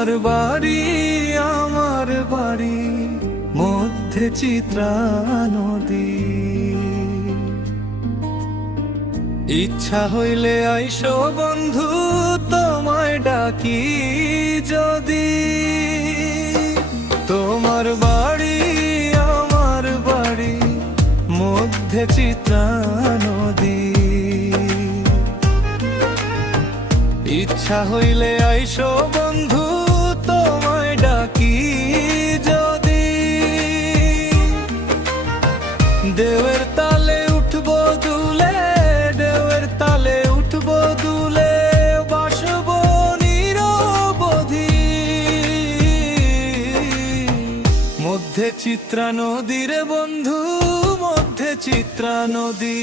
তোমার বাড়ি আমার বাড়ি, মধ্যে চিত্রা নদী। ইচ্ছা হইলে আইসো বন্ধু, তোমায় ডাকি যদি। তোমার বাড়ি আমার বাড়ি, মধ্যে চিত্রা নদী। ইচ্ছা হইলে আইসো বন্ধু, তোমায় ডাকি যদি। ঢেউয়ের তালে উঠবো দুলে, ঢেউয়ের তালে উঠবো দুলে, বাসব নিরবধি। মধ্যে চিত্রা নদী রে বন্ধু, মধ্যে চিত্রা নদী।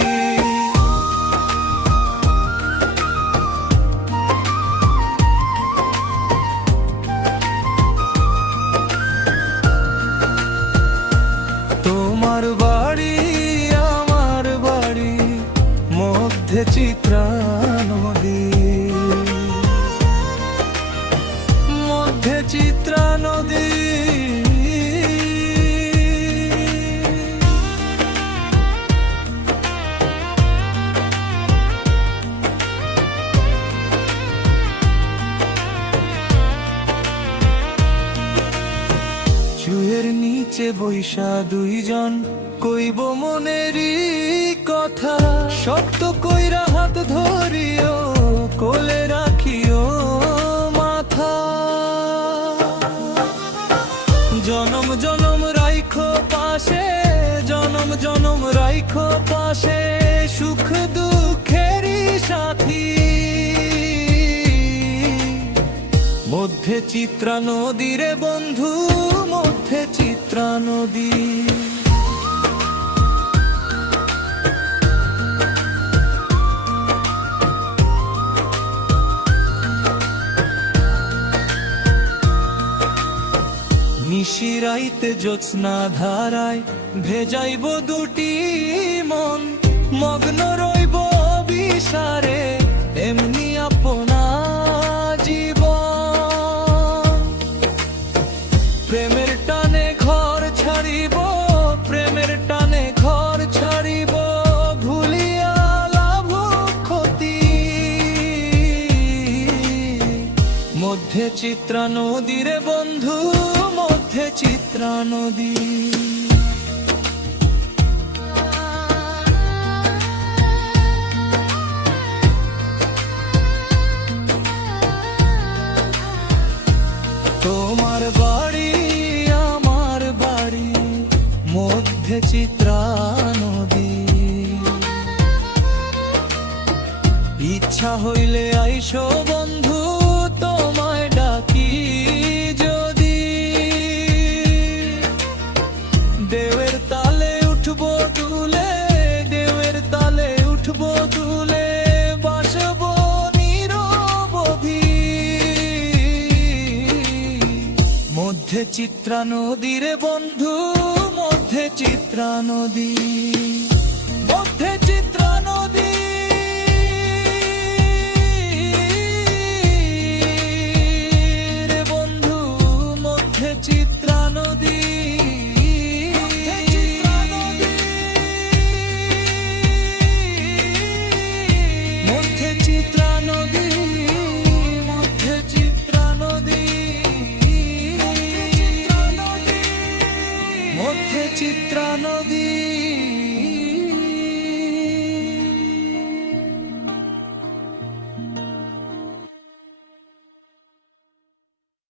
তোমার বাড়ি আমার বাড়ি, মধ্যে চিত্রা নদী। মধ্যে চিত্রা নদী। চুয়ের নিচে বৈশা দুইজন, কইব মনেরই কথা। শক্ত কইরা হাত ধরিও, কোলে রাখিও মাথা। জনম জনম রাইখো পাশে, জনম জনম রাইখো পাশে, সুখ দুঃখেরই সাথী। মধ্যে চিত্রা নদী রে বন্ধু, মধ্যে চিত্রা নদী। নিশিরাইতে জ্যোৎস্না ধারায়, ভেজাইব দুটি মন। মগ্ন রইব বিসারে, এমনি আপনা জীবন। প্রেমের টানে ঘর ছাড়িব, প্রেমের টানে ঘর ছাড়িব, ভুলিয়া লাভ ক্ষতি। মধ্যে চিত্রা নদী রে বন্ধু, মধ্যে চিত্রা নদী। তোমার বাড়ি আমার বাড়ি, মধ্যে চিত্রা নদী। ইচ্ছা হইলে আইসো বন্ধু, তোমায় ডাকি যদি। ঢেউয়ের তালে উঠবো দুলে, ঢেউয়ের তালে উঠবো দুলে, বাসব নিরবধি। মধ্যে চিত্রা নদী রে বন্ধু, মধ্যে চিত্রা নদী। মধ্যে চিত্রা নদী রে বন্ধু, মধ্যে চিত্রা নদী। মধ্যে চিত্রা নদী, মধ্যে চিত্রা নদী। মধ্যে চিত্রা নদী।